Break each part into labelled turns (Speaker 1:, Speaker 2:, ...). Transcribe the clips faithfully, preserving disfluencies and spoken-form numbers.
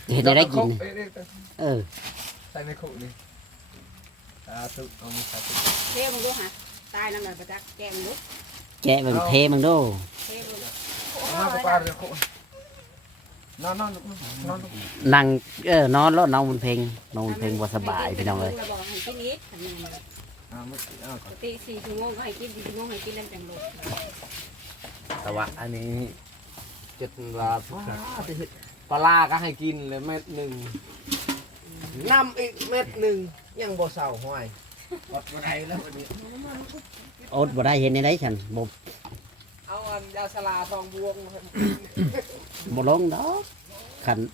Speaker 1: เห็นได้กินเออ
Speaker 2: ใส่ในขุนี่ตาตุเอามือใส่
Speaker 3: เทมึงดูฮะตายน้ำหนักประจักแกมึงดู
Speaker 1: แกะมันเทมันดู
Speaker 3: เทมึง
Speaker 2: มาปลาเลยขุนอนนอนนอน
Speaker 1: นั่งเออนอนแล้วน้องบุญเพ็งน้องบุญเพ็งบ่สบายพี่น้องเลย
Speaker 3: ตีสี่ชั่วโมงให้กินสี่ชั่วโมงให้กินแล้วจังลง
Speaker 2: แต่ว่าอันนี้จุดว่าปลาก็ให้กินเลยเม็ดหนึ่งน้ำอีกเม็ดหนึ่งยังบ่เศร้าห้อยอดบ่ได้แล้ววันนี้
Speaker 1: อดบ่ได้เห็นในไหนฉันบ่
Speaker 2: เอาอันยาสลาทองบวง
Speaker 1: บ่ลงดอกขัน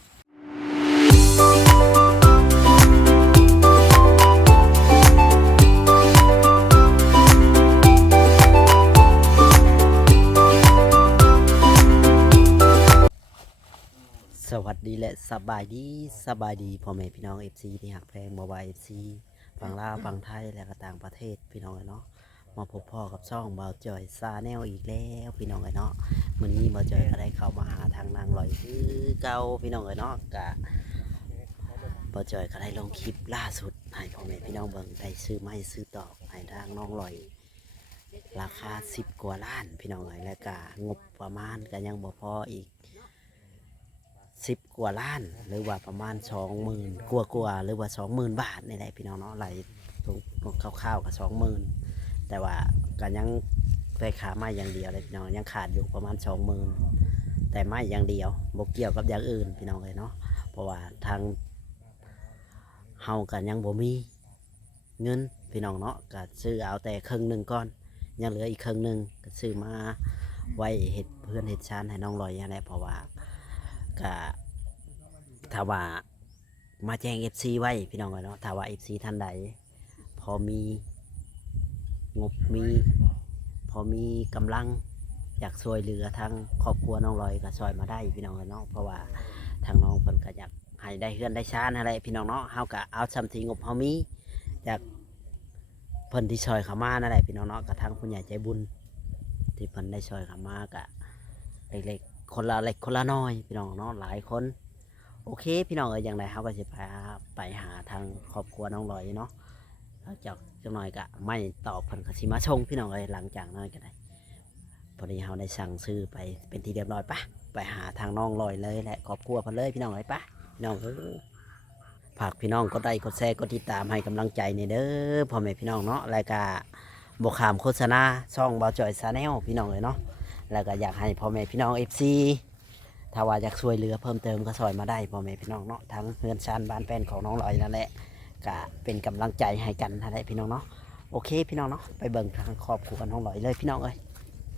Speaker 1: สวัสดีและสบายดีสบายดีพ่อแม่พี่น้อง เอฟ ซี ที่หักแพงบ่ว่า เอฟ ซี ฝั่งลาวฝั่งไทยและก็ต่างประเทศพี่น้องเนาะมาพบพ่อกับช่องบ่าวจอยซาแนลอีกแล้วพี่น้องเนาะมื้อนี้บ่าวจอยก็ได้เข้ามาหาทางนางลอยคือเก่าพี่น้องเนาะก็บ่าวจอยก็ได้ลงคลิปล่าสุดให้พ่อแม่พี่น้องเบิ่งได้ซื้อไม้ซื้อตอกให้ทางน้องลอยราคาสิบกว่าล้านพี่น้องเอ้ยแล้วก็งบประมาณก็ยังบ่พออีกสิบกว่าล้านหรือว่าประมาณสองหมื่นกว่ากว่าหรือว่าสองหมื่นบาทนี่แหละพี่น้องเนาะไหลตรงคร่าวๆกับสองหมื่นแต่ว่าก็ยังได้ขาไม้อย่างเดียวเลยพี่น้องยังขาดอยู่ประมาณสองหมื่นแต่ไม้อย่างเดียวบกเกี่ยวกับอย่างอื่นพี่น้องเลยเนาะเพราะว่าทางเฮากันยังบ่มีเงินพี่น้องเนาะก็ซื้อเอาแต่ครึ่งหนึ่งก้อนยังเหลืออีกครึ่งหนึ่งก็ซื้อมาไว้เห็ดเพื่อนเห็ดชานให้น้องลอยอย่างไรเพราะว่าก็ถ้าว่ามาแจ้ง เอฟ ซี ไว้พี่น้องเนาะถ้าว่า เอฟ ซี ท่านใดพอมีงบมีพอมีกำลังอยากช่วยเหลือทางครอบครัวน้องลอยก็ช่วยมาได้พี่น้องเนาะเพราะว่าทางน้องเพิ่นก็อยากให้ได้เฮือนได้ชานอะไรพี่น้องเนาะเฮาก็เอาซ้ำที่งบเฮามีอยากเพิ่นที่ช่วยเขามานั่นแหละพี่น้องเนาะกับทางผู้ใหญ่ใจบุญที่เพิ่นได้ช่วยเขามาก็เล็กๆคนละเล็กคนละน้อยพี่น้องเนาะหลายคนโอเคพี่น้องเอออย่างไรเขาก็จะไปไปหาทางครอบครัวน้องลอยเนาะจากจังหน่อยก็ไม่ตอบเพิ่นก็สิมาชงพี่น้องเออหลังจากนั้นก็ได้พอดีเขาได้สั่งซื้อไปเป็นที่เรียบร้อยปะไปหาทางน้องลอยเลยแหละครอบครัวเพิ่นเลยพี่น้องเลยปะพี่น้องเออฝากพี่น้องกดไลค์กดแชร์กดติดตามให้กำลังใจในเด้อพ่อแม่พี่น้องเนาะรายการบวกขามโฆษณาช่องบ่าวจอยซาแนลพี่น้องเลยเนาะแล้วก็อยากให้พ่อแม่พี่น้อง เอฟ ซี ถ้าว่าอยากช่วยเหลือเพิ่มเติมก็ซอยมาได้พ่อแม่พี่น้องเนาะทั้งเฮือนชานบ้านแป้นของน้องลอยนั่นแหละก็เป็นกำลังใจให้กันนั่นแหละพี่น้องเนาะโอเคพี่น้องเนาะไปเบิ่งทางครอบครัวน้องลอยเลยพี่น้องเอ้ยไป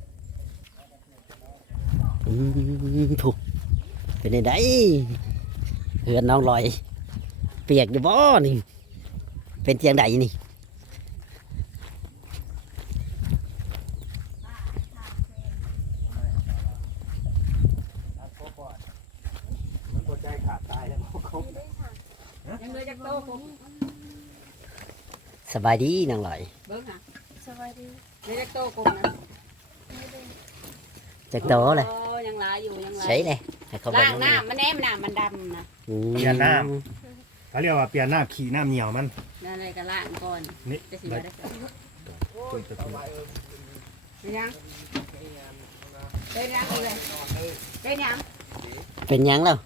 Speaker 1: อืมถูกเป็นไงเฮือนน้องลอยเปียกอยู่บ่นี่เป็นเตียงใดนี่สบายดีนางลอย
Speaker 3: เบิ้งค่ะ
Speaker 4: สบายดี
Speaker 3: เล็กโตกงนะ
Speaker 1: จักโตเลย
Speaker 3: ยังลายอยู่ยังลาย
Speaker 1: ใช่เลยให้เขา
Speaker 3: ล้างน้ำมันแนมน้ำมันดำนะ
Speaker 5: เปลี่ยนน้ำเขาเรียกว่าเปลี่ยนน้ำขี้น้ำเหนียวมัน
Speaker 3: นั่นอะไรก็ล้างก่อน
Speaker 5: นี่
Speaker 3: จะสิมาได้เป็นยังเป็นยังเลยเป็นยัง
Speaker 1: เป็นยังแล้ว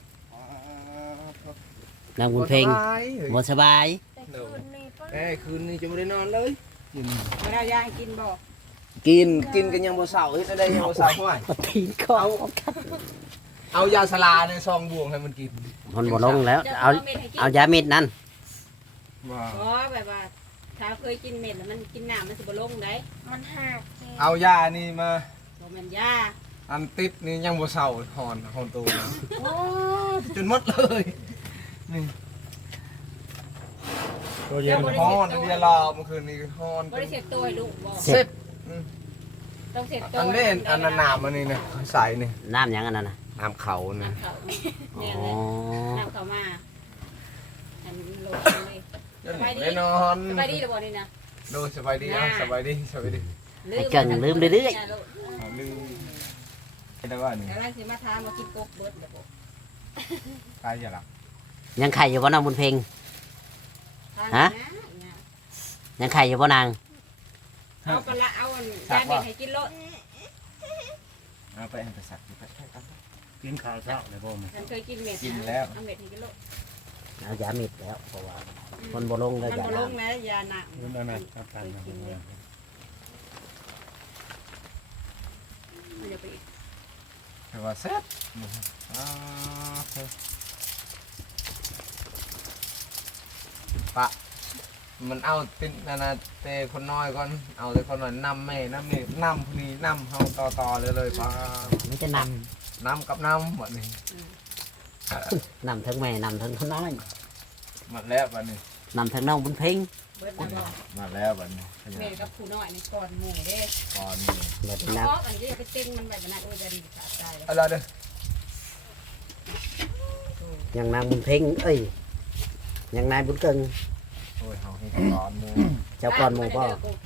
Speaker 1: นางบุญเพ็งบ่สบาย
Speaker 2: เอ้คืนนี้จะไม่ได้นอนเลย
Speaker 3: กินไม่ได้ยากินบ่
Speaker 2: กินกินกันยังบ่เศร้าเฮ็ดได้ยังบ่เศร้าห้อย
Speaker 1: ตีนเขา
Speaker 2: เอายาสลาในซองบวงให้มันกิน
Speaker 1: มันบ่ลงแล้วเอาเอายาเม็ดนั่น
Speaker 3: อ๋อแบบว่าถ้าเคยกินเม็ดแล้วมันกินน้ำมันสิบ่ลงได้
Speaker 4: มันหัก
Speaker 2: เอายานี่มา
Speaker 3: บ่แม่นยา
Speaker 2: อันติดนี่ยังบ่เศร้าหอนหอนตัวจนหมดเลยนี่
Speaker 5: ตัวเย็น
Speaker 2: ฮอนเดียรอเมื่อคืนนี้ฮอน
Speaker 3: บ่ได้เสร็จตัวลูกบ่
Speaker 2: เสร็จ
Speaker 3: ต้องเสร็จตัว
Speaker 2: อันนี้อันนั้นน้ำอันนี้นะใส่นี่
Speaker 1: น้ำยังอันนั้นนะ
Speaker 2: น้ำเขานะ
Speaker 3: อ๋อน้ำเขามาอันโลเลย
Speaker 2: สบายดีแน่นอน
Speaker 3: สบายดีหรือบ่นี่นะ
Speaker 2: ดูสบายดีอ่ะสบายดีสบายดี
Speaker 1: ไอ้เก่งลืมเรื่อย
Speaker 2: ๆลืมได้ว่านี่
Speaker 3: กำลังสิมาทานมากินกบเบิดเดี๋ยว
Speaker 2: ตายอย่าหลับ
Speaker 1: ยังไข่อยู่บ่นางบุญเพ็ง ฮะ ยังไข่อยู่บ่นาง
Speaker 3: เอาปลาเอาอันยาเม็ดให้กินโลด
Speaker 2: เอาไปให้ไปสักที่ไปแค่กัน
Speaker 5: กินข้าวเช้าเลยบ่แม่
Speaker 3: ฉันเคยกินเม็ด
Speaker 2: กินแล้ว
Speaker 3: เอาเม็ดให้กินโลด
Speaker 1: เอายาเม็ดแล้วเพราะว่ามันบ่ลงเลย
Speaker 3: มัน
Speaker 1: ยา
Speaker 3: บ่ล
Speaker 1: น้
Speaker 3: งนะยาหนัก
Speaker 5: รุ่นนั้นน่ะครับทานนะ
Speaker 3: มันจะไปอีก
Speaker 2: ถือว่าเสร็จอ่าปะมันเอาติดนานาเตคนน้อยก่อนเอาเลยคนน้อยนำแม่นำนี่นำผู้นี้นำเขาต่อต่อเลยเลยปะ
Speaker 1: ำไม่จะน
Speaker 2: นำกับนำหมดนี่
Speaker 1: ำนำทั้งแม่นำทั้งคนน้อย
Speaker 2: หมดแล้วบัดนี้
Speaker 1: นำทั้งน้องบุญเพ็ง
Speaker 3: เบิดแล้วบ่
Speaker 2: หมดแล้วบัดนี้
Speaker 3: เม็ดกับผู้น้อยนี่ก่อนหมู่เด้
Speaker 2: ก่อนนี่
Speaker 1: เบิด
Speaker 3: เพ
Speaker 1: น้
Speaker 3: ราะอันนี้จะไปเต้นมันแบบนั้นโอ้ยจะดีขาดใจแล้ว
Speaker 2: เอาละเด้อ
Speaker 1: ำยังนางบุญเพ็งเอ้ยยังนายบุญเกิง
Speaker 2: โอ้ยเฮาให้ก่อนหมู
Speaker 1: เจ้าก่อนหมู่บ่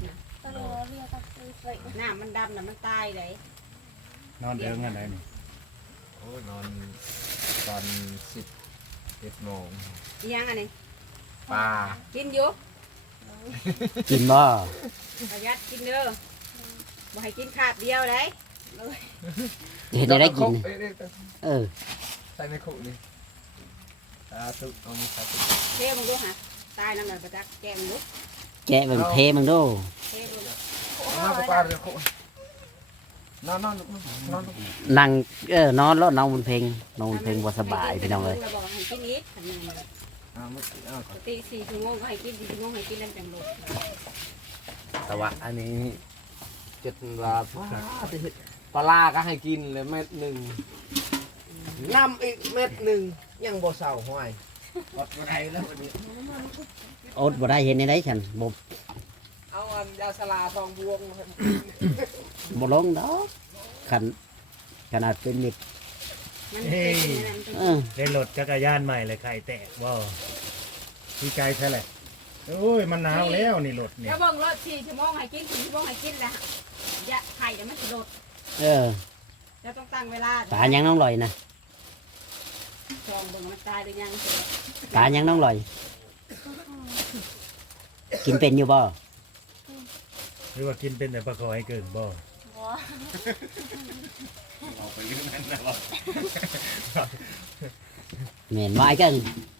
Speaker 3: น้ำมันดำน่ะมันตายเลย
Speaker 5: นอนเดิงกันได้นี่
Speaker 2: โอ้ยนอนตอนสิบเอ็ดโมง
Speaker 3: อีหยังอันนี้
Speaker 2: ปลา
Speaker 3: กินอยู่
Speaker 1: กินบ่
Speaker 3: ประหยัดกินเด้อบ่ให้กินขาดเดียวเลย
Speaker 1: เห็นได้ได้กิน
Speaker 2: เอ้ยเอ้ย
Speaker 1: เออ
Speaker 2: ใส่ในคุกนี่ตาตุกเอามือตาตุก
Speaker 3: เทมึงดูฮะตายน้ำหนักประจักแกงลุก
Speaker 1: แกะแบบเทมึงดู
Speaker 3: เทมึง
Speaker 2: เอามาปลาเดี๋ยวคุกนอนนอนลูกนอนลูก
Speaker 1: นั่งเออนอนรถน้องบุญเพ็งน้องบุญเพ็งบ่สบายพี่น้องเลย
Speaker 3: บอกให้กินอีกอันนึง
Speaker 2: เอามือเอา
Speaker 3: ปกติสี่ชั่วโมงก็ให้กินสี่ชั่วโมงให้กินแล้วจังลุก
Speaker 2: แต่ว่าอันนี้จุดว่าปลาปลาก็ให้กินเลยเม็ดหนึ่งน้ำอีกเม็ดหนึ่งยังบ่เศร้าห้อยอดอะไรแล้ววันนี้
Speaker 1: อดบ่ได้เห็นในได้ฉันบ่
Speaker 2: เอาอันยาสลาทองบวงมาให้
Speaker 1: บ่ลงดอกขันขนาดเป็นเม็ด
Speaker 3: มันเป็นอย่างนั้น
Speaker 1: เออ
Speaker 5: เล่นรถจักรยานใหม่เลยไข่แตกบ่ดีใจแท้เลยโอ้ยมันหนาวแล้วนี่รถนี่
Speaker 3: แล้วเบิ่งรถสี่ชั่วโมงให้กินสี่ชั่วโมงให้กินแล้วยะไข่เดี๋ยวมันจะลด
Speaker 1: เออ
Speaker 3: แล้วต้องตั้งเวลา
Speaker 1: ตายังน้องลอยนะ
Speaker 3: จองเบิ่งมันตายหรือยังเสร็จ
Speaker 1: ตายังน้องลอย กินเป็นอยู่บ่
Speaker 5: หรือว่ากินเป็นแต่ปลาคอให้เกินบ่เอาไปยืนนั่นนะบ่
Speaker 1: เหม็นไม้กัน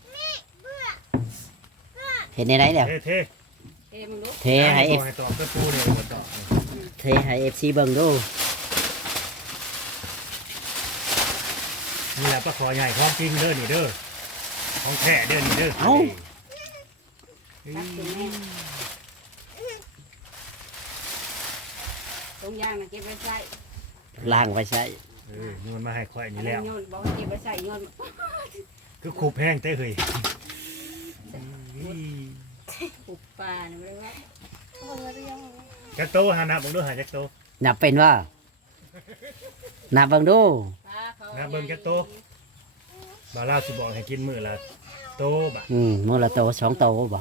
Speaker 1: เห็นในไหนเดี๋ยว
Speaker 5: เท่เท่
Speaker 3: เอ้มึงดู
Speaker 1: เทให้เอฟ
Speaker 5: ให้ตอบตะปูเนี่ยบ่ตอบ
Speaker 1: เทให้เอฟซีเบิ่งดู
Speaker 5: นี่แหละปลาคอใหญ่ของจริงเด้อนี่เด้อของแท้เด้อนี่เด้อ
Speaker 3: ตักถึงแม่ตรงยางน่ะเก็บไว้ใส่
Speaker 1: ล้างไว้ใช้
Speaker 5: เออนี่มันมาให้ข่อย
Speaker 3: อัน
Speaker 5: นี่
Speaker 3: นี้
Speaker 5: แล้ว
Speaker 3: โยนบอกให้เก็บไว้ใส่โยน
Speaker 5: คือคูบแห้งเต้เฮ้ย
Speaker 3: ปุบปลาเนี่ยไม่รู้ว่า
Speaker 5: จักโตหานับผมดูหาจักโต
Speaker 1: นับเป็นว่า นับเบิ่งดู
Speaker 3: ปลาเขา
Speaker 5: นับเบิ่งจักโตบาล่าสิบอกให้กินมื้อละโตบะ
Speaker 1: อืมมื้อละโตสองโตบ่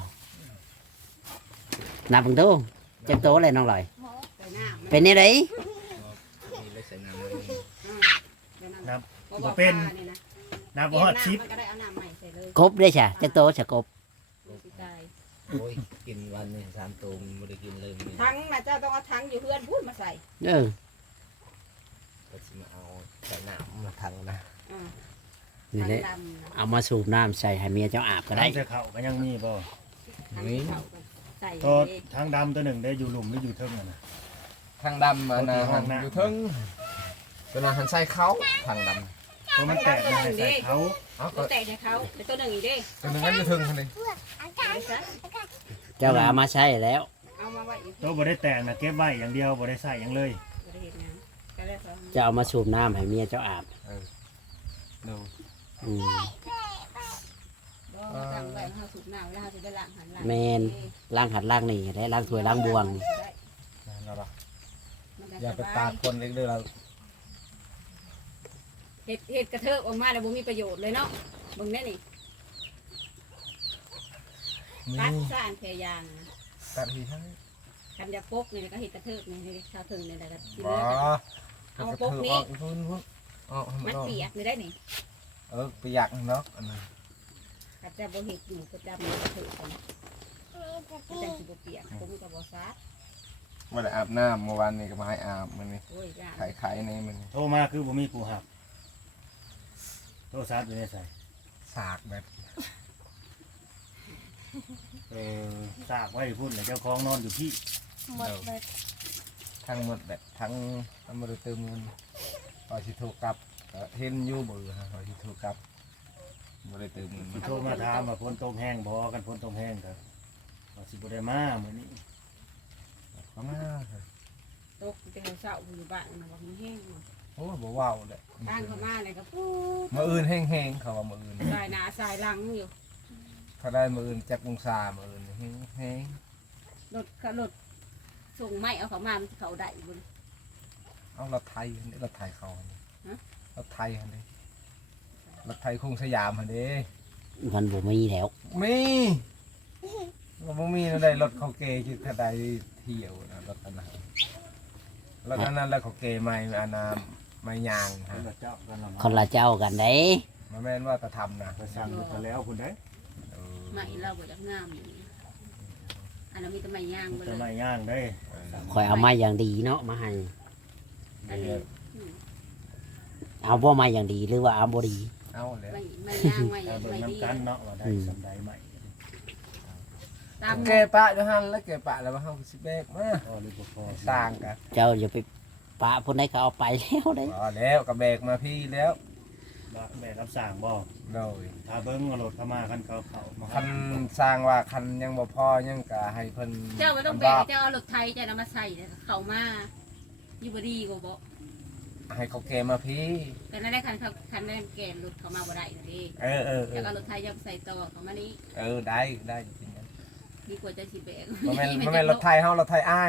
Speaker 1: นับเบิ่งดูจักโตเลยน้องลอย
Speaker 3: ใส่น้ำ
Speaker 1: เป็นนี่ได
Speaker 2: นี่เลยใส่น้ำเลย
Speaker 5: นับ
Speaker 3: บอก
Speaker 5: บ่
Speaker 3: ว่า
Speaker 5: เป็น
Speaker 3: ปลาเนี่ยนะ
Speaker 5: นับบ่ฮอดสิบ
Speaker 3: มันก็ได้เอาน้ำใหม่ใส่เลย
Speaker 1: กบได้ใช่จักโตจะกบ
Speaker 3: สิตาย
Speaker 2: โอ้ยกินวันนี้สามตัวมันไม่ได้กินเลยมัน
Speaker 3: ทั้งนะเจ้าต้องเอาทั้งอยู่เพื่อนพูดมาใส่
Speaker 1: เออ
Speaker 2: ก็จะมาเอาใส่น้ำมาทังนะ
Speaker 3: อ่า
Speaker 1: นี่แหละ
Speaker 3: ทั้งดำนะ
Speaker 1: เอามาสูบน้ำใส่ให้เมียเจ้าอาบก็ได้
Speaker 5: น้ำใส่ข้าวก็ยังมีบ่
Speaker 3: ทั้งเขาก็ใส่
Speaker 5: ตัว
Speaker 3: เลย
Speaker 5: ทางดำตัวหนึ่งได้อยู่หลุมหรืออยู่เทิงอะนะ
Speaker 2: ทางดำมานะหันอยู่เทึงตัวนั้นหันใส่เขาทางด
Speaker 5: ตัวมันแตกมันให้ใส่เขา
Speaker 2: ำเอา
Speaker 3: ตั
Speaker 2: ก็
Speaker 3: วแตกในเขาเป็นตัวหนึ่งอีกเด้
Speaker 2: ตัวนึงนั้นอยู่เทึงคันนี้
Speaker 3: เอาไปซะ
Speaker 1: เจ้าก็เอามาใช้แล้ว
Speaker 3: เอามาไว้อีก
Speaker 5: ตัวบ่ได้แตกนะเก็บไว้อย่างเดียวบ่ได้ใส่หยังเลย
Speaker 3: บริเวณนั้นก็ได้สอง
Speaker 1: จะเอามาสูบน้ำให้เมียเจ้าอาบ
Speaker 2: ดู
Speaker 1: อืม
Speaker 3: บ่ตั้งไว้ให้เขาสูบน้ำเวลาเขาจะได้ล้างหันล้าง
Speaker 1: แมนล้างหัดล้างนี่ได้ล้างถ้วยล้างบวง
Speaker 2: นั่นแล้วล่ะ
Speaker 3: มันจะ
Speaker 2: อย่าไป
Speaker 3: สบ
Speaker 2: ตากคนเล็กเด้อเรา
Speaker 3: เห็ดเห็ดกระเทิบออกมาแล้วบ่มีประโยชน์เลยเนาะเบิ่งแน่นี่ตัดสร้างแพยางนะ
Speaker 2: ตัดทีให้
Speaker 3: คันจะปกนี่ก็เห็ดกระเทิบนี่นี่ชาวถึงนี่แหละก็กิน
Speaker 2: บ่
Speaker 3: เนื้อกัน
Speaker 2: เอาปกนี้ออกพุ่นพุ่นออกให้
Speaker 3: มัน
Speaker 2: ออก
Speaker 3: เปียกนี่ได้นี่
Speaker 2: เออไปอยากเนาะอันนั้น
Speaker 3: อาจจะบ่เห็ดอยู่ประจำเลยถือกันก็จังสิบ่เปียกผมก็บ่ซัด
Speaker 2: ว่าได้อาบน้ำเมื่อวานนี่ก็มาให้อาบมันนี่
Speaker 3: โอ้ยย่า
Speaker 2: ไข่ไข่ในมัน
Speaker 5: โทรมาคือบ่มีผู้หับโทรศัพท์อยู่ในใส่
Speaker 2: สากแบบ
Speaker 5: เออซากไว้พุ่นแล้วเจ้าของนอนอยู่ที่
Speaker 4: หมดเลย
Speaker 2: ทั้งหมดแบบทั้งทั้งบริเติมเงินพอสิโทรกลับก็เห็นอยู่เบอร์ฮะพอสิโทรกลับบริเติมเงิน
Speaker 5: สิโทรมาถามว่าฝนตกแห้งบ่กันฝนตกแห้งก็ว่าสิบ่ได้มามื้อนี้
Speaker 2: ก็มา
Speaker 3: ตกแต่เช้าอยู่บ้านน่ะว่ามันแห้ง
Speaker 2: โอ้บ่ว้าวเลย
Speaker 3: บ้านเขามาเลยก็ปุ๊บ
Speaker 2: มืออื่นแห้งๆเขาว่ามืออื่น
Speaker 3: สายหน้าสายหลังอยู่
Speaker 2: เขาได้มืออื่นจากกรุงซามืออื่นแห้ง
Speaker 3: รถก็รถส่งไม้เอาเขามามันเขาได้บุญ
Speaker 2: ๆเอารถไทยนี่รถไทยเขา
Speaker 3: ฮะ
Speaker 2: รถไทยอันนี้รถไทยคงสยามอันนี้
Speaker 1: มันบ่มีแล้ว
Speaker 2: มีเราบ่มีนั่นได้รถเขาเกย์คือถ้าได้เที่ยวนะรถอันนั้นรถอันนั้นแล้วเขาเกย์ไม่อันนั้นไม่ยาง
Speaker 5: ค
Speaker 2: ฮะ
Speaker 5: นละเจ้ากันละ
Speaker 1: คนละเจ้ากันเด้
Speaker 2: มาแม่นว่าจะทำนะ
Speaker 5: ไปสั่งอยู่แล้วคุณได้
Speaker 2: เออ
Speaker 3: ไม้เราบ่จักงามอยู่อันนั้นมีแต่ไม้ย่างไปเล
Speaker 5: จะ
Speaker 3: ย
Speaker 5: ไม่ย่างได้
Speaker 1: คอยเอามาอย่างดีเนาะมาให้
Speaker 3: อันนี้
Speaker 1: เอาบ่มาอย่างดีหรือว่าเอาบ่ดี
Speaker 2: เอาเลย
Speaker 3: ไม้ไม้ย่างไม้
Speaker 5: แต่เบิ่ง
Speaker 3: ไม้ดี
Speaker 5: น้ำกันเนาะว่าได้สำใดใหม่
Speaker 3: ตาม
Speaker 2: แกปะเดี๋ยวหันแล้วแกปะแล้วมาเฮาสิเบกมา
Speaker 5: พอหรือบ่พอ
Speaker 2: สร้างกัน
Speaker 1: เจ้าอย่าไปปะพุ่นได้เขาเอาไปแล้วเด้
Speaker 2: พอแล้วก็เบกมาพี่แล้ว
Speaker 5: แม่รับสั่งบ่
Speaker 2: โดย
Speaker 5: ถ้าเบิ่งเอารถเข้ามาคันเขาเขามา
Speaker 2: คันสร้างว่าคันยังบ่พอยังก็ให้เพิ่น
Speaker 3: เจ้าไม่ต้องแบ
Speaker 2: ลำ
Speaker 3: ก
Speaker 2: บาก
Speaker 3: เจ้าเอารถไทยเจ้านามาใส่เนี่ยเขามาอยู่บดีกว่าบ่
Speaker 2: ให้เขาเกมาพี่
Speaker 3: แต่นั่นได้คันเขาคันได้แกนรถเขามาบ่ได้อยู่ดี
Speaker 2: เออเออเอ
Speaker 3: เจ้า
Speaker 2: อ
Speaker 3: เอารถไทยเจ้าใส่ต่อเขามานี้
Speaker 2: เออได้ได้จริงๆ
Speaker 3: ดีกว่าจะสิแบก
Speaker 2: บ่แม่นบ่แม่นรถไทยเฮารถไทยอ้าย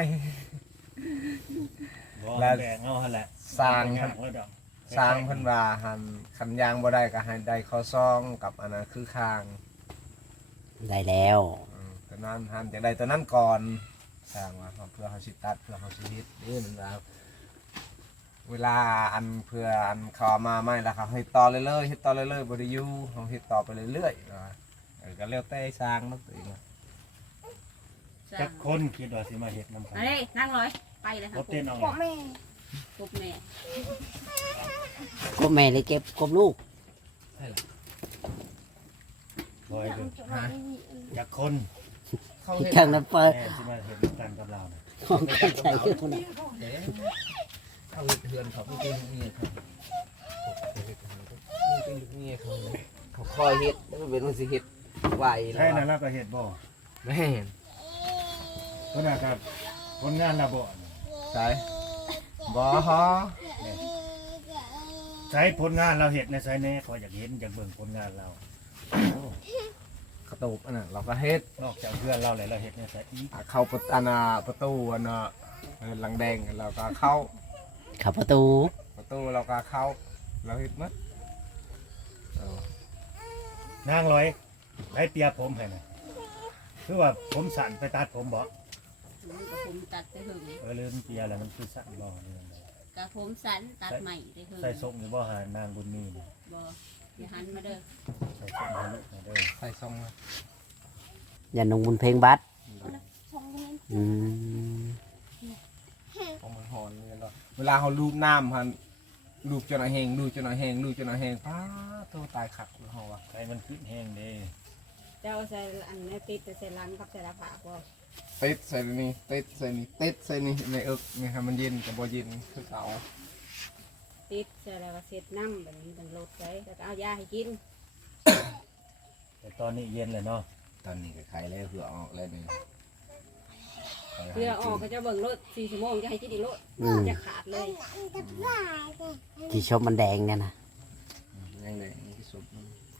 Speaker 5: บ่
Speaker 2: แล้ว
Speaker 5: แบ่งเอาหั่นแหละ
Speaker 2: สร้าง
Speaker 5: เพิ่นแล้วดอก
Speaker 2: สร้างเพิ่นว่าหันคันยางบ่ได้ก็ให้ได้ข้อซองกับอันนั้นคือคาง
Speaker 1: ได้แล้ว
Speaker 2: อืมตอนนั้นหันจะได้ตอนนั้นก่อนสร้างว่าเพื่อเฮาสิตัดเพื่อเฮาสิเฮ็ดนี่นั่นล่ะเวลาอันเพื่ออันเขาเอามาใหม่แล้วเขาให้ต่อเรื่อยๆเฮ็ดต่อเรื่อยๆบ่ได้อยู่เฮาเฮ็ดต่อไปเรื่อยๆว่าเออก็แล้วแต่สร้างมันตัวเองว่า
Speaker 5: จักคนคิดว่าสิมาเฮ็ดนำกัน
Speaker 3: อันนี้นั่งร้อยไปเลยค
Speaker 5: ร
Speaker 3: รับ
Speaker 5: ถเต้นเอา
Speaker 4: พ่อแม่
Speaker 3: ปุ๊บแม่
Speaker 1: กบแม่เลยเก็บกบลูก
Speaker 5: บ่ให้เบิ่ง
Speaker 4: จะมาดี
Speaker 5: จักคน
Speaker 2: เขา
Speaker 1: ที่
Speaker 2: เฮ็ด
Speaker 1: ข้างนั้นเปิด
Speaker 5: แม่สิมาเฮ็ดกันกับเราน่ะ
Speaker 1: ของกันใช้คือคนน่ะ
Speaker 2: เด้เขาเฮ็ดเฮือนเขาไม่เป็นลูกเมียเขาเขาเฮ็ดเฮือนเขาไม่เป็นลูกเมียเขาเขาคอยเฮ็ดแล้วมันเป็นมันสิเฮ็ดไหวแล้
Speaker 5: ใช่
Speaker 2: ว
Speaker 5: นั่นแล้วก็เฮ็ดบ่
Speaker 2: แม่น
Speaker 5: เพิ่นน่ะก็คนงานละบ่
Speaker 2: ใช่บ่ฮะ
Speaker 5: ใช้ผลงานเราเฮ็ดในไสแน่ขออยากเห็นอยากเบิ่งผลงานเราโอ้
Speaker 2: กระตูบอันน่ะเราก็เฮ็ด
Speaker 5: นอกจากเพื่อนเราแล้วเราเฮ็ดในไสอีก
Speaker 2: อ่ะเข้าประตูอันน่ะประตูอันน่ะเออหลังแดงเราก็เข้า
Speaker 1: เข้าประตู
Speaker 2: ประตูเราก็เข้าเราเฮ็ดหมดเออน
Speaker 5: างร้อยให้เปียผมให้น่ะคือว่าผมสั่นไปตัดผมบ่
Speaker 3: มันกับผมตัดไปหึง
Speaker 5: เออลืมเปียแล้วมันคือสั่นบ่นี่นั่นแหละ
Speaker 3: กับผมสันตัดใหม่ไปหึง
Speaker 5: ใส่ส่งอยู่บ่หานางบุญมีนี่
Speaker 3: บ่อย่าหันมาเด้อ
Speaker 5: ใส่ส่งให้ลูกหน่อยเด้อ
Speaker 2: ใส่ซองมา
Speaker 1: อย่านุ่งบนเพลงบัส
Speaker 4: สองเดือน
Speaker 1: อืม
Speaker 2: เพราะมันหอนนี่เนาะเวลาเขาลูบน้ำหันลูบจนเอาแห้งลูบจนเอาแห้งลูบจนเอาแห้งป้าโตตายคักเลยเฮาว่ะ
Speaker 5: ใครมันขึ้นแห้งเด้
Speaker 3: เจ้าใส่อันนี้ติดใส่ลังกับใส่ละผาบ่
Speaker 2: ติดใส่นี่ติดใส่นี่ติดใส่นี่ในเอิกนี่ให้มันเย็นกับบ่เย็นคือเก่า
Speaker 3: ติดใส่แล้วก็เสร็จน้ำแบบนี้เป็นรถไว้แล้วก็เอายาให้กิน
Speaker 5: แต่ตอนนี้เย็นเลยเนาะ
Speaker 2: ตอนนี้ก็ไขแล้วเพื่อออกแล้วนี่
Speaker 3: เพื่อออกก็จะเบิ่งรถสี่ชั่วโมงจะให้กินอีกรถ
Speaker 1: อืม
Speaker 3: จะขาดเลย
Speaker 1: ที่ชอบมันแดงเนี่ยนะ
Speaker 2: ยังไงนี่ที่สุด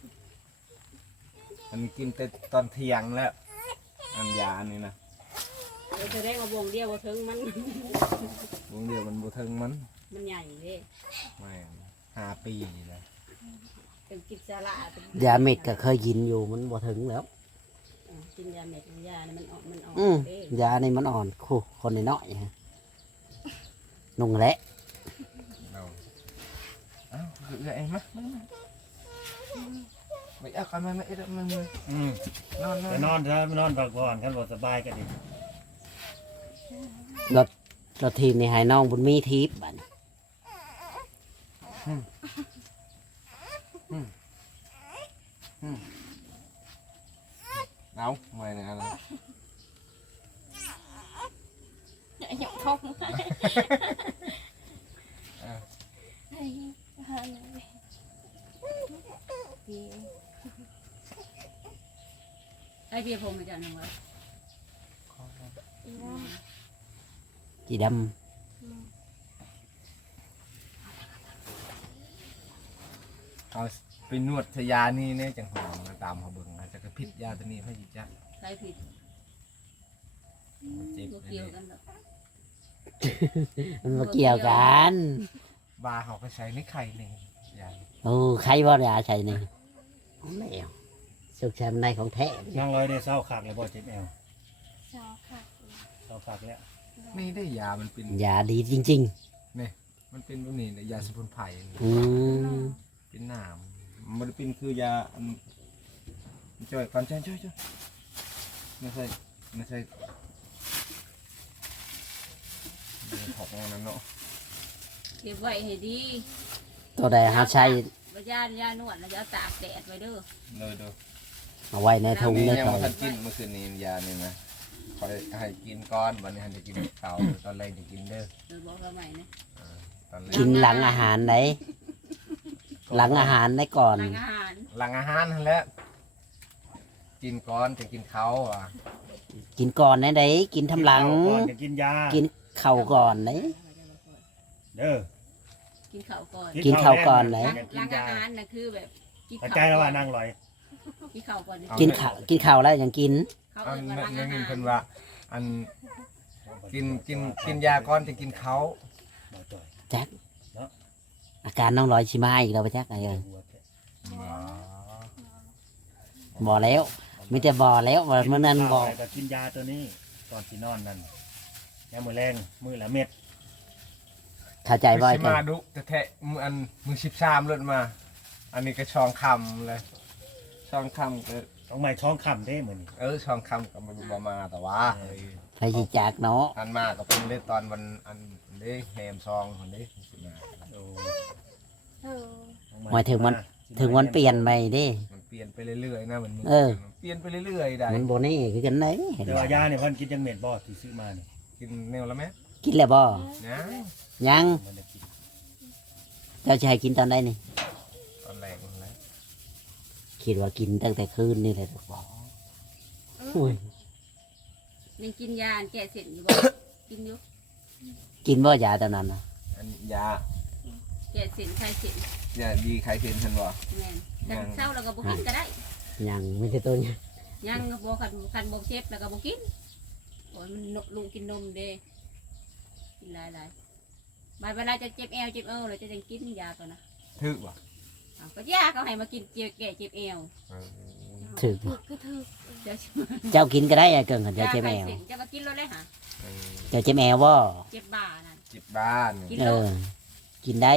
Speaker 2: มันกินแต่ตอนเที่ยงแล้วอันยานี่นะ
Speaker 3: เราจะได้มาวงเดียวบ่ถึงมัน
Speaker 2: วงเดียวมันบ่ถึงมัน
Speaker 3: มันใหญ่เลย
Speaker 2: ไม่ห้าปีแล้ว
Speaker 3: เป็นกินสาระเป็น
Speaker 1: ยาเม็ดก็เคยกินอยู่มันบ่ถึงแล้ว
Speaker 3: อ่ากินยาเม็ดยาเนี่ยมันออกมันออก
Speaker 1: อืม
Speaker 3: เด้
Speaker 1: ยานี่มันอ่อนคู่คนน้อยๆฮะนุ่งแหละ
Speaker 2: เราเอ้าคือไอ้มะไม่เอากันไม่ไม่ไม่ไม่
Speaker 5: อืม
Speaker 2: นอนนอ
Speaker 5: ไป
Speaker 2: น
Speaker 5: นอนเถอะไปนอนพักผ่อนกันบ่สบายก็ดี
Speaker 1: รถรถทีมนี่ให้น้องบุญมีทิพย์บัดนี้
Speaker 2: เอาไม่เนี่ยอะไร
Speaker 4: หยอกท้องไอ้ฮาเลย
Speaker 3: ไอเบียร์ผมมาจากไหนวะ
Speaker 4: อีน้
Speaker 1: จีด
Speaker 2: เอาไปนวดทยานี่เนี่ยจังหอมมาตามเขาเบิ่งนะจะกระพิษยาตัวนี้ให้จิจ้ะ
Speaker 3: ใครผิด
Speaker 2: เจ็บ
Speaker 3: บ่
Speaker 2: อัน
Speaker 3: เกี่ยว
Speaker 2: นี้
Speaker 3: กันหรอก
Speaker 1: ำมันมาเกี่ยวกัน
Speaker 2: บาเขาก็ใช้ในไข่นี่ยา
Speaker 1: โอ้ใครบ่ได้ใช่นี่แมวสุขแชมป์ในของแท้
Speaker 5: นั่งร้อยได้เศร้าคักเลยบ่เจ็บแอว
Speaker 4: ชาวค่ะ
Speaker 5: เศร้าคักแล้ว
Speaker 2: ไม่ได้ยามันเป็น
Speaker 1: ยาดีจริง
Speaker 2: มันเป็นแบบนี้นะยาสมุนไพร
Speaker 1: ๆอืม
Speaker 2: เป็นหนามมันเป็นคือยาอันช่วยก่อนช่วยช่วยช่วยไม่ใช่ไม่ใช่เดี๋ยวขอบงนั้นเนาะ
Speaker 3: เก็บไว้ให้ดี
Speaker 1: ตัวใดหาใช้
Speaker 3: บ่ย่านย่านวดแล้วจะเอาตากแดดไว้เด้อ
Speaker 2: เลยเด้อ
Speaker 1: เอาไว้ในถุง
Speaker 2: นี่
Speaker 1: เลย
Speaker 2: ยัง
Speaker 1: ก่อ
Speaker 2: มาน ทันกินเมื่อคืนนี้ยานี่นะคอยให้กินก้อนวันนี้ให้จะกินเก่าตอนแรกจะกินเด้อ
Speaker 3: เดี๋ยวบอกเราใหม่นะ
Speaker 2: ตอนแร
Speaker 1: กินหลังอาหารไหนหลังอาหารได้ก่อน
Speaker 3: ทางอาหาร
Speaker 2: หลังอาหารนั่นแหละกินก้อนจะกินเขาอ่ะ
Speaker 1: กินก่อนได้ไหนกินทำหลัง
Speaker 5: ก่อนจะกินยา
Speaker 1: กินเข่าวก่อนไหน
Speaker 5: เด้อ
Speaker 3: กินข้าวก่อน
Speaker 1: กินข้าวก่อนไหน
Speaker 3: หลังหลังอาหารน่ะคือแบบกิน
Speaker 5: เข้า
Speaker 3: ข้าว
Speaker 5: ใจแล้ว
Speaker 3: ก่อ
Speaker 5: ว่าน นั่งร้อย
Speaker 3: กินข้าวก่อน
Speaker 1: กินข้าวกินข้าวแล้วยังกิน
Speaker 3: เขา
Speaker 2: อั
Speaker 3: เอิ้
Speaker 2: น
Speaker 3: นว่าหลัง
Speaker 2: นั่
Speaker 3: อาน
Speaker 2: นี่
Speaker 3: หาร
Speaker 2: เพิ่นว่าอันกินกินกินยาก้อนจะกินเขา
Speaker 5: บ่จ่อย
Speaker 1: แจ็คอาการน้องลอยชิมาอีกแล้วไปแจ็คอะไรเอ่ย
Speaker 5: หัวแท้
Speaker 1: บ่แล้วมีแต่บ่แล้วว่ามันนั่นบ่
Speaker 5: ข้าวไปก็กินยาตัวนี้ตอนสินอนนั่นยามมื้อแรงมื้อละเม็ด
Speaker 1: เข้าใจบ่
Speaker 2: สิ
Speaker 1: แจ็
Speaker 2: มา
Speaker 1: ค
Speaker 2: ดุแต่แทะมืออันมือสิบสามเลือดมา อันนี้ก็ช่องคำเลยช่องคำก็
Speaker 5: ต้องไม่ช้องค่ำเด้มื้อนี้
Speaker 2: เออช่องคำก็มันบ่มาแต่ว่า
Speaker 1: ไปสิจากเนาะ
Speaker 2: อันมาก็เป็นเล่ตอนวันอันนี้แฮมซองคนนี้สิมา
Speaker 5: โอ้
Speaker 4: เออ
Speaker 1: หมายถึงมันถึงมันเปลี่ยนไปเด้
Speaker 2: มันเปลี่ยนไปเรื่อยๆนะมันมื
Speaker 1: เออ
Speaker 2: เปลี่ยนไปเรื่อยๆได้
Speaker 1: มันบ่นี่คือกันไหนเห็น
Speaker 5: แต่
Speaker 1: บ่
Speaker 5: ว่ายาเนี่ยเพิ่นกินจังเม็ดบ่ที่ซื้อมานี่
Speaker 2: กินแนวละแม่
Speaker 1: กินแล้วบ่
Speaker 2: นะ
Speaker 1: ยัง
Speaker 5: มันได้กิน
Speaker 1: เจ้าจะให้กินตอนใดนี่
Speaker 2: ตอนแรกมันแล้ว
Speaker 1: คิดว่ากินตั้งแต่คืนนี่แหละบ่อุ้ย
Speaker 3: ยังกินยาอันแก้เส้นอยู่บ่ กินอยู่
Speaker 1: กินบ่ยาตอนนั้นน่ะ
Speaker 2: อันยา
Speaker 3: แก้เส้นคลายเส้น
Speaker 2: ยาดีใครเห็นฉันบ่
Speaker 3: แม่นแต่เช้าแล้วก็บ่กินก็ได้
Speaker 1: ยังไม่ใช่ตัวนี้
Speaker 3: ยังก็บ่คันคันบ่เจ็บแล้วก็บ่กินโอ้ยมันนลูกกินนมเด้กินหลายๆบาดเวลาจะเจ็บแอวเจ็บเอวเราจะยังกินยาก่อนนะ
Speaker 2: ถึกบ่
Speaker 3: อ้าวก็ยาเขาให้มากินเจ็บแก้เจ็บแอว
Speaker 2: เออ
Speaker 1: ถึก
Speaker 4: ถือก็ถือ
Speaker 3: เดี๋ยว
Speaker 1: เจ้ากินก็ได้อะเกินกันเจ้าเจ็บแมว
Speaker 3: ยาคลายเส้นจะมากินรถเลยหะ
Speaker 2: เออ
Speaker 1: เจ้าเจ็บแมวบ่
Speaker 3: เจ็บบ่านั่น
Speaker 2: จิบบ้าน
Speaker 3: กิน
Speaker 1: เอ
Speaker 3: โล
Speaker 1: อ กินได้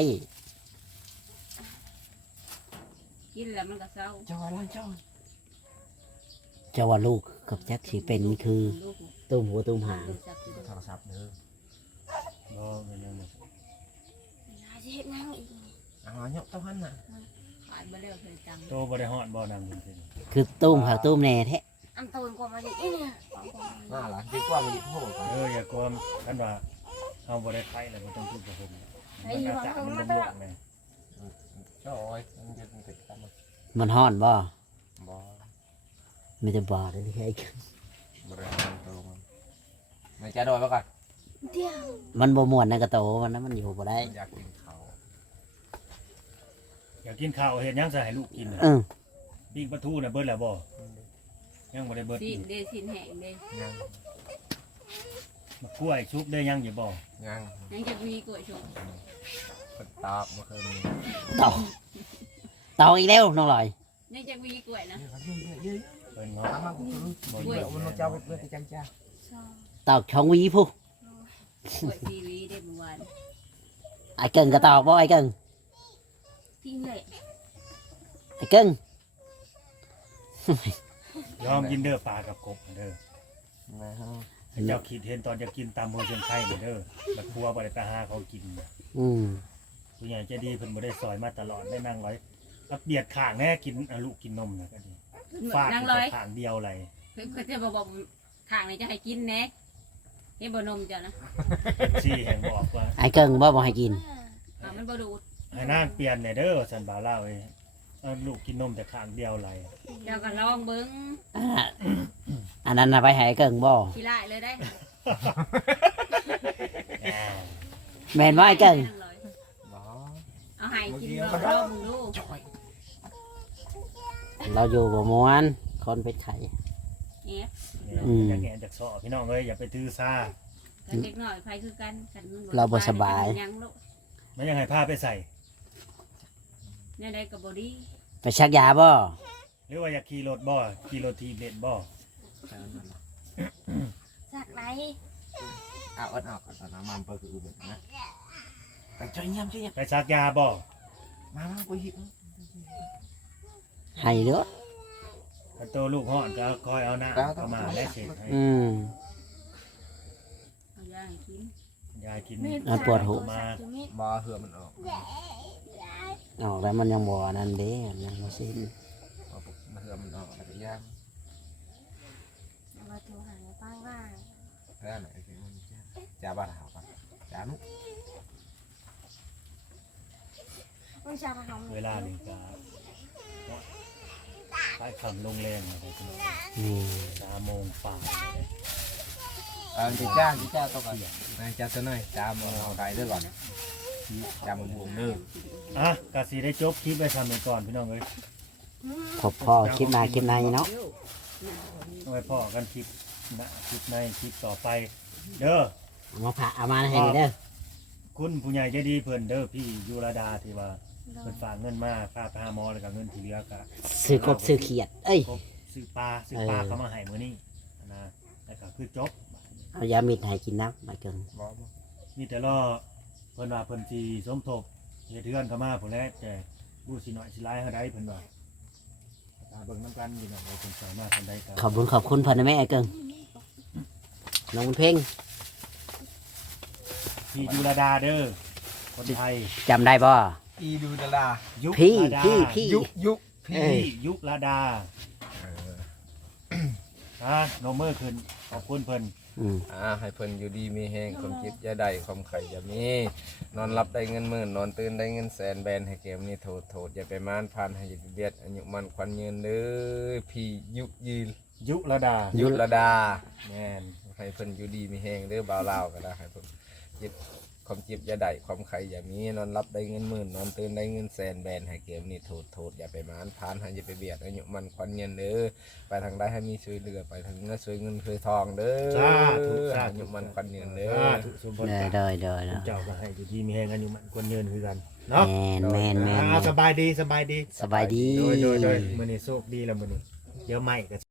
Speaker 3: กินแล้วมันก็เศร้า
Speaker 2: จอยล่างจอย
Speaker 1: เจ้าว่าลูกกับแจ็คสิเป็นคือ
Speaker 3: ลูก
Speaker 1: ตุ้มหัวตุ้มหาง
Speaker 3: ลูกจับอยู่
Speaker 2: โทรศัพท์เด้อ
Speaker 5: บ่เป็นยังไง
Speaker 4: น่าจะเห็นนั่งอีก
Speaker 2: เอายกเต้าหันน่ะ
Speaker 3: ขายมาแล้วเคยจัง
Speaker 5: โตบ่ได้ฮอดบ่นางจริง
Speaker 1: คือตุ้มหักตุ้มแน่แท้
Speaker 4: อันตูนกว่ามาดิเนี่ยกว่ามา
Speaker 2: น่าล่ะดีกว่ามันโหด
Speaker 5: ๆเอออย่ากลัวกันว่าเฮาบ่ได้ไข้แล้วบ่ต้องพูดกับผมมันอาจจะมันบ่ลวกแม่
Speaker 2: จอยมันจะติดกันมา
Speaker 1: มันฮ้อนบ่
Speaker 2: บ่
Speaker 1: ไม่จะบ่ได้ที่ให้
Speaker 2: บริหารตัวมันไม่จะโดยมาก่อน
Speaker 4: เดียว
Speaker 1: มันบ่ม่วนในกระโตมันนะมันอยู่บ่ได้
Speaker 2: มันอยากกินเขา
Speaker 5: อยากกินข้าวเฮ็ดหยังจะให้ลูกกินน่ะ
Speaker 1: เออ
Speaker 5: ปิ้งปลาทูน่ะเบิดแล้วบ่ยังบ่ได้เบิด
Speaker 3: สิ
Speaker 5: อี
Speaker 3: น
Speaker 5: ก
Speaker 3: เดสินแห้งเด
Speaker 2: ยัง
Speaker 5: มะกล้วยชุบได้ยังอยู่บ่
Speaker 2: ยัง
Speaker 3: ยังจะมีกล้วยชม
Speaker 2: เป็นตอบเมื่อคืนนี้
Speaker 1: ต่อต่ออีกแล้วน้องลอย
Speaker 3: ยังจะมีกล้วยนะ
Speaker 2: เยอะเยอะเยอะ
Speaker 5: เพิ่น
Speaker 2: มา
Speaker 5: เงาะ
Speaker 2: มากูรู้เดี๋ยวมันเจ้าไปเพื่อจะจังจ้า
Speaker 4: สอง
Speaker 1: ตอกช่องวีผู้
Speaker 3: กล้วยทีวีได้เมื่อวาน
Speaker 1: ไอ้เกิงก็ตอกบ่ไอ้เกิง
Speaker 4: ทีเละ
Speaker 1: ไอ้เกิ้ง
Speaker 5: ยอมกินเด้อปลากับกบเด้อ
Speaker 2: นะฮะ
Speaker 5: ให้เจ้าคิดเห็นตอนจะกินตามโพเชียงไข่เด้อบัดครัวบ่ได้ไปหาเขากิน
Speaker 1: อืม
Speaker 5: ผู้ใหญ่ใจดีเพิ่นบ่ได้ซอยมาตลอดได้นั่งร้อยรับเบียดข้างแน่กินอ่ะลูกกินนมนะก็ดีฟาด
Speaker 3: นาง
Speaker 5: ไป
Speaker 3: ร้อย
Speaker 5: ข้างเดียวเลย
Speaker 3: เพิ่นก็จะบอกบอกข้างนี้จะให้กินแหน่เฮ็ดบ่นมจ้ะนะ
Speaker 5: ซี่แห่งบอกว่า
Speaker 1: ไอ้เกิ้งบ่บ่ให้กิน
Speaker 3: อ่ามันบ่ดูด
Speaker 5: ให้นางเปลี่ยนแน่เด้อสันบ่าวเล่าเอ้ยเอาลูกกินนมแต่ข้างเดียวเลย
Speaker 3: เจ้าก็ลองเบิ่ง
Speaker 1: อ่าอันนั้นน่ะไปให้ไอ้เกิ้งบ่
Speaker 3: ขี้ร้ายเลยได้
Speaker 5: อ่า
Speaker 1: แม่นบ่ไอ้เกิ้ง
Speaker 3: นางร้อย
Speaker 2: บ่
Speaker 3: เอาให้กินบ่ลองดู
Speaker 1: เราอยู่บ่ม่วนคนเป็นไข่
Speaker 3: แอบ
Speaker 5: เนี่ย
Speaker 1: อืม
Speaker 5: อยากแงนจากสอพี่น้องเอ้ยอย่าไปถือซา
Speaker 3: กันเด็กน้อยไผคือกันกันมัน
Speaker 1: เราบ่สบาย
Speaker 3: ยังลูก
Speaker 5: มันยังให้ผ้าไปใส่
Speaker 3: แนวใดก็บ่ดี
Speaker 1: ไปชักยาบ่
Speaker 5: หรือว่าอยากขี่รถบ่ขี่รถทีเบ็ดบ่
Speaker 4: จากไหน
Speaker 2: เอาเอิ้นออกก่อนน้ำมันไปคืออุบลนะแต่ใจเงียบใจเงียบ
Speaker 5: ไปซักยาบ่
Speaker 2: มามากูหิว
Speaker 1: ให้เด้อ
Speaker 5: ถ้าโตลูกห่อนก็คอยเอาหน้าเข้ามาและเสร็จให้
Speaker 1: อืม
Speaker 3: เอายาให้กิน
Speaker 5: ยายกิน
Speaker 1: มันปวดหัว
Speaker 5: มา
Speaker 4: จุมิด
Speaker 2: บ่เหือมันออก
Speaker 1: ออกแล้วมันยังบ่นั่นเด้ยังบ่สิ้น
Speaker 2: บ่ปุ๊บเหือมันออกแล้วก็ย่าง
Speaker 4: เอามาโทรหาป้าว่า
Speaker 2: แล้วไหนคือมันจ้าจ้าบ้านหาป่ะจ้านุ
Speaker 4: ต้องชาทำ
Speaker 5: เวลานี่ก็ไปคำลงแรงนะครับพี่น้อง
Speaker 1: อืม
Speaker 5: สามโมงฝ่า
Speaker 2: เออจีจ้าจีจ้าต้องกันนายจ้าตัวน้อยจ้ามาเอาไก่ด้วยก่อนจ้ามาบวงเด้อ
Speaker 5: อ่ะกะสีได้จบคลิปไปทำไปก่อนพี่น้องเอ้ย
Speaker 1: พบพ่อคลิปหน้าคลิปในเนาะ
Speaker 5: เอาไว้พ่อกันคลิปนะคลิปในคลิปต่อไป เด้อ
Speaker 1: เอามาผ่าเอามาให้เด้อ
Speaker 5: คุณผู้ใหญ่ใจดีเพิ่นเด้อพี่ยูราดาที่ว่า
Speaker 4: โด
Speaker 5: เพิ่
Speaker 4: น
Speaker 5: นฝากเงินมาค่าพาหมอแล้วก็เงินที่เหลือก็
Speaker 1: ซื้อกบซื้อเขียด เอ้ย
Speaker 5: ครบซื้อปลาซื้อปลา
Speaker 1: เออ
Speaker 5: เขามาให้มื้อนี้นะแล้วก็คือจบ
Speaker 1: เอายามิดให้กินน้ำมาเกิง
Speaker 2: บ่บ่
Speaker 5: มีแต่รอเพิ่นว่าเพิ่นสิสมทบเฮ็ดเทือนเข้ามาพุ่นแหละแต่ผู้สิน้อยสิหลายเฮาได้เพิ่นว่าตาเบิ่งนำกันพี่น้องว่าเพิ่นสามารถทำได้ก็
Speaker 1: ขอบคุณขอบคุณเพิ่นนะแม่ไอ้เกิงน้องบุญเพ่ง
Speaker 5: พี่ยูราดาเด้อคนไทย
Speaker 1: จำได้บ่
Speaker 2: อีดูดารา
Speaker 5: ยุ
Speaker 1: พี่
Speaker 5: ราดา
Speaker 1: พี่พี่
Speaker 2: ยุยุ
Speaker 5: พี่ยุราดาอ่ะโนมเมอร์ขึ้นขอบคุณเพิ่น
Speaker 1: อืม
Speaker 2: อ่าให้เพิ่นอยู่ดีมีแห้งความคิดอย่าได้ความไข่อย่ามีนอนรับได้เงินหมื่นนอนตื่นได้เงินแสนแบนให้เกมนี้โทษโทษอย่าไปม่านพานให้อย่าไปเบียดอายุมันควันยืนเด้อพี่ยุยืน
Speaker 5: ยุราดา
Speaker 2: ยุรดา
Speaker 5: แม่น
Speaker 2: ให้เพิ่นอยู่ดีมีแห้งเด้อบ่าวลาวก็ได้ให้เพิ่นจิตความจิบอย่าได้ความไข่อย่ามีนอนรับได้เงินหมื่นนอนตื่นได้เงินแสนแบนให้เกมนี้โทษโทษอย่าไปมานพานให้อย่าไปเบียดอายุมันควันเงินเด้อไปทางใดให้มีช่วยเหลือไปทางนั้นช่วยเงินช่วยทองเด้อ
Speaker 5: สาธุสา
Speaker 2: อา
Speaker 5: ธุ
Speaker 2: ยุมันควันเงินเด้อ
Speaker 5: สาธุสมบูรณ์
Speaker 1: เด้อ
Speaker 5: กัน
Speaker 1: เด้อเด้อเด้อ
Speaker 5: เจ้าก็ให้อยู่ดีมีแรงกันอยู่มันควรเงินคือกันเนาะ
Speaker 1: แม่นแม่นแม่น
Speaker 5: อ่า
Speaker 1: แม่น
Speaker 5: สบายดีสบายดี
Speaker 1: สบายดี
Speaker 5: โดยโดยโดยมื้อนี้โชคดีแล้วมื้อนี้เดี๋ยวใหม่ก็